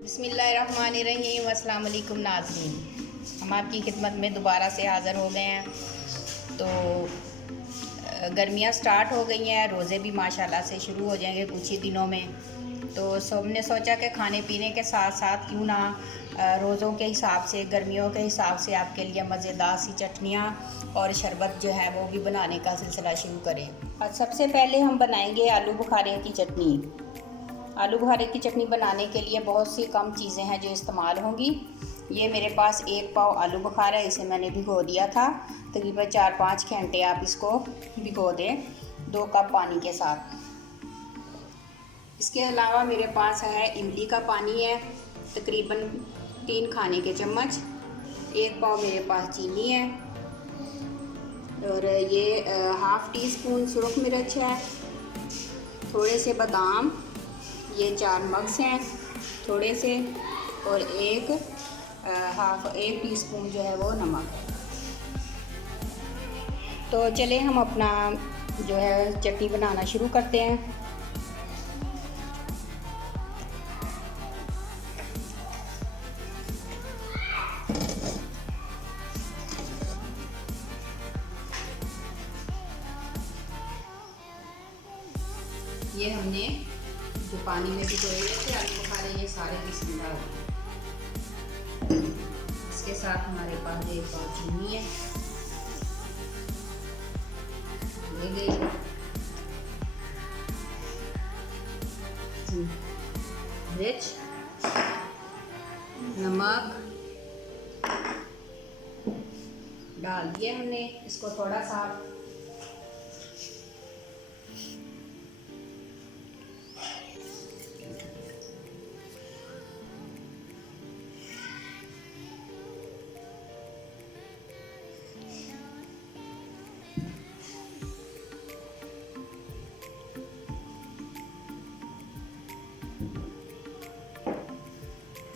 बिस्मिल्लाहिर्रहमानिर्रहीम। अस्सलाम वालेकुम नाज़रीन, हम आपकी खिदमत में दोबारा से हाज़िर हो गए हैं। तो गर्मियाँ स्टार्ट हो गई हैं, रोज़े भी माशाल्लाह से शुरू हो जाएंगे कुछ ही दिनों में। तो सबने सोचा कि खाने पीने के साथ साथ क्यों ना रोज़ों के हिसाब से, गर्मियों के हिसाब से आपके लिए मज़ेदार सी चटनियाँ और शरबत जो है वो भी बनाने का सिलसिला शुरू करें। और सबसे पहले हम बनाएंगे आलू बुखारे की चटनी। आलू बुखारे की चटनी बनाने के लिए बहुत सी कम चीज़ें हैं जो इस्तेमाल होंगी। ये मेरे पास 1 पाव आलू बुखारा है, इसे मैंने भिगो दिया था। तकरीबन 4-5 घंटे आप इसको भिगो दें 2 कप पानी के साथ। इसके अलावा मेरे पास है इमली का पानी है, तकरीबन 3 खाने के चम्मच। 1 पाव मेरे पास चीनी है और ये 1/2 टीस्पून सुरख मिर्च है, थोड़े से बादाम, ये 4 मग्स हैं थोड़े से, और 1 टीस्पून जो है वो नमक। तो चले हम अपना जो है चटनी बनाना शुरू करते हैं। ये हमने जो पानी में भिगोए हुए थे आलू बुखारे, ये सारे इसमें डाल दिए। इसके साथ हमारे पास 1 पाव चीनी है, ले गई मिर्च, नमक डाल दिया हमने। इसको थोड़ा सा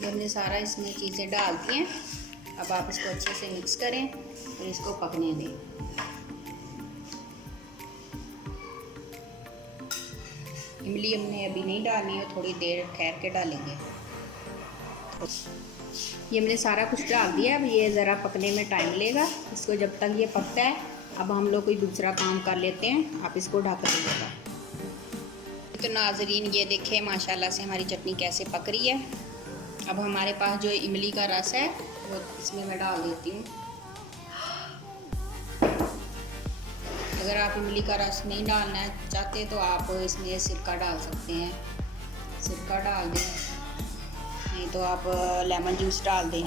हमने सारा इसमें चीज़ें डाल दी हैं। अब आप इसको अच्छे से मिक्स करें और इसको पकने दें। इमली हमने अभी नहीं डालनी है, थोड़ी देर ठहर के डालेंगे। ये हमने सारा कुछ डाल दिया। अब ये ज़रा पकने में टाइम लेगा। इसको जब तक ये पकता है, अब हम लोग कोई दूसरा काम कर लेते हैं। आप इसको ढक दीजिएगा। तो नाज़रीन, ये देखें माशाल्लाह से हमारी चटनी कैसे पक रही है। अब हमारे पास जो इमली का रस है वो इसमें मैं डाल देती हूँ। अगर आप इमली का रस नहीं डालना चाहते तो आप इसमें सिरका डाल सकते हैं, सिरका डाल दें, नहीं तो आप लेमन जूस डाल दें।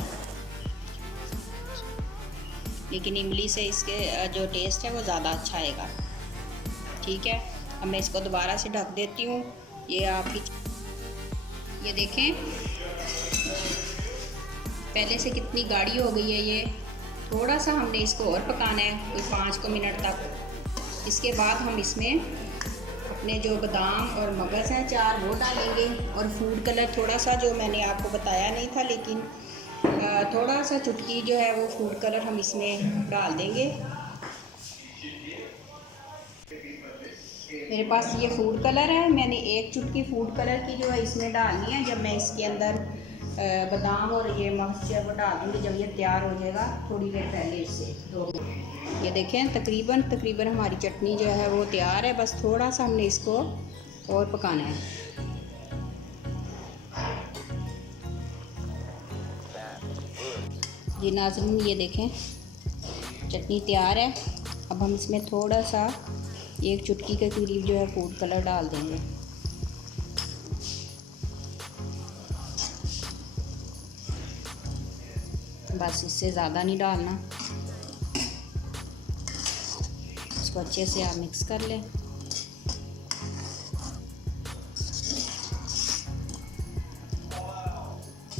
लेकिन इमली से इसके जो टेस्ट है वो ज़्यादा अच्छा आएगा। ठीक है, अब मैं इसको दोबारा से ढक देती हूँ। ये देखें पहले से कितनी गाढ़ी हो गई है। ये थोड़ा सा हमने इसको और पकाना है, कोई 5 मिनट तक। इसके बाद हम इसमें अपने जो बादाम और मगज़ हैं 4 वो डालेंगे, और फूड कलर थोड़ा सा, जो मैंने आपको बताया नहीं था, लेकिन थोड़ा सा चुटकी जो है वो फूड कलर हम इसमें डाल देंगे। मेरे पास ये फूड कलर है, मैंने 1 चुटकी फूड कलर की जो है इसमें डालनी है। जब मैं इसके अंदर बादाम और ये मक्स वो डाल दूँगी जब ये तैयार हो जाएगा, थोड़ी देर पहले इससे। तो ये देखें तकरीबन हमारी चटनी जो है वो तैयार है। बस थोड़ा सा हमने इसको और पकाना है। जी नाज़रीन, ये देखें चटनी तैयार है। अब हम इसमें थोड़ा सा 1 चुटकी के करीब जो है फूड कलर डाल देंगे। बस इससे ज़्यादा नहीं डालना। इसको अच्छे से आप मिक्स कर लें।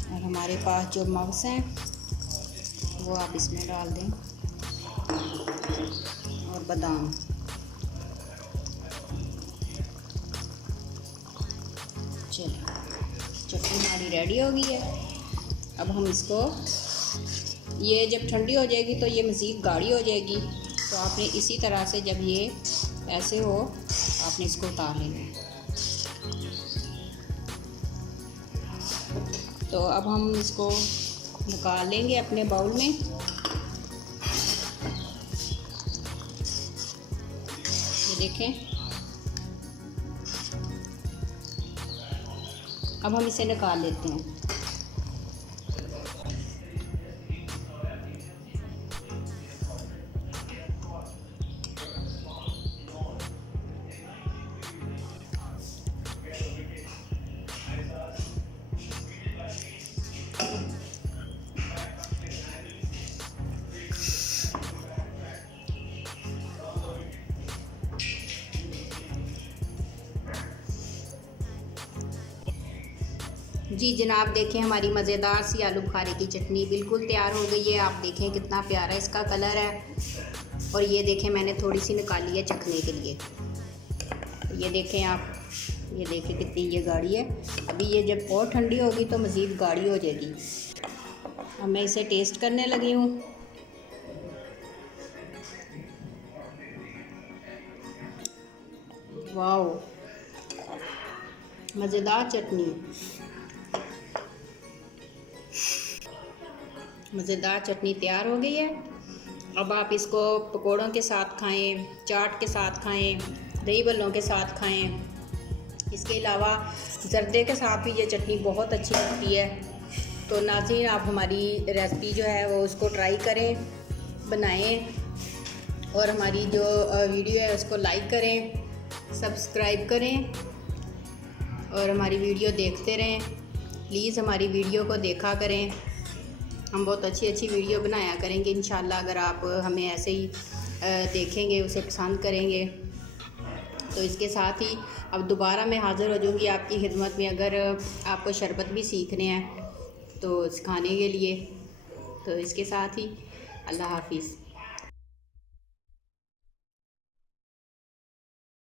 और हमारे पास जो मग्स हैं वो आप इसमें डाल दें, और बादाम। चलिए, चटनी हमारी रेडी हो गई है। अब हम इसको, ये जब ठंडी हो जाएगी तो ये मज़ीद गाढ़ी हो जाएगी। तो आपने इसी तरह से जब ये ऐसे हो आपने इसको उतार लेना है। तो अब हम इसको निकाल लेंगे अपने बाउल में। ये देखें, अब हम इसे निकाल लेते हैं। जी जनाब, देखें हमारी मज़ेदार सी आलू बुखारे की चटनी बिल्कुल तैयार हो गई है। आप देखें कितना प्यारा इसका कलर है। और ये देखें मैंने थोड़ी सी निकाली है चखने के लिए। ये देखें आप, ये देखें कितनी ये गाढ़ी है। अभी ये जब और ठंडी होगी तो मज़ीद गाढ़ी हो जाएगी। अब मैं इसे टेस्ट करने लगी हूँ। वाओ, मज़ेदार चटनी, मज़ेदार चटनी तैयार हो गई है। अब आप इसको पकोड़ों के साथ खाएं, चाट के साथ खाएं, दही बल्लों के साथ खाएं। इसके अलावा ज़र्दे के साथ भी ये चटनी बहुत अच्छी लगती है। तो नाज़रीन, आप हमारी रेसिपी जो है वो उसको ट्राई करें, बनाएं और हमारी जो वीडियो है उसको लाइक करें, सब्सक्राइब करें और हमारी वीडियो देखते रहें। प्लीज़ हमारी वीडियो को देखा करें। हम बहुत अच्छी अच्छी वीडियो बनाया करेंगे इंशाल्लाह। अगर आप हमें ऐसे ही देखेंगे, उसे पसंद करेंगे तो इसके साथ ही अब दोबारा मैं हाज़िर हो जाऊँगी आपकी खिदमत में। अगर आपको शरबत भी सीखने हैं तो सिखाने के लिए। तो इसके साथ ही अल्लाह हाफिज़।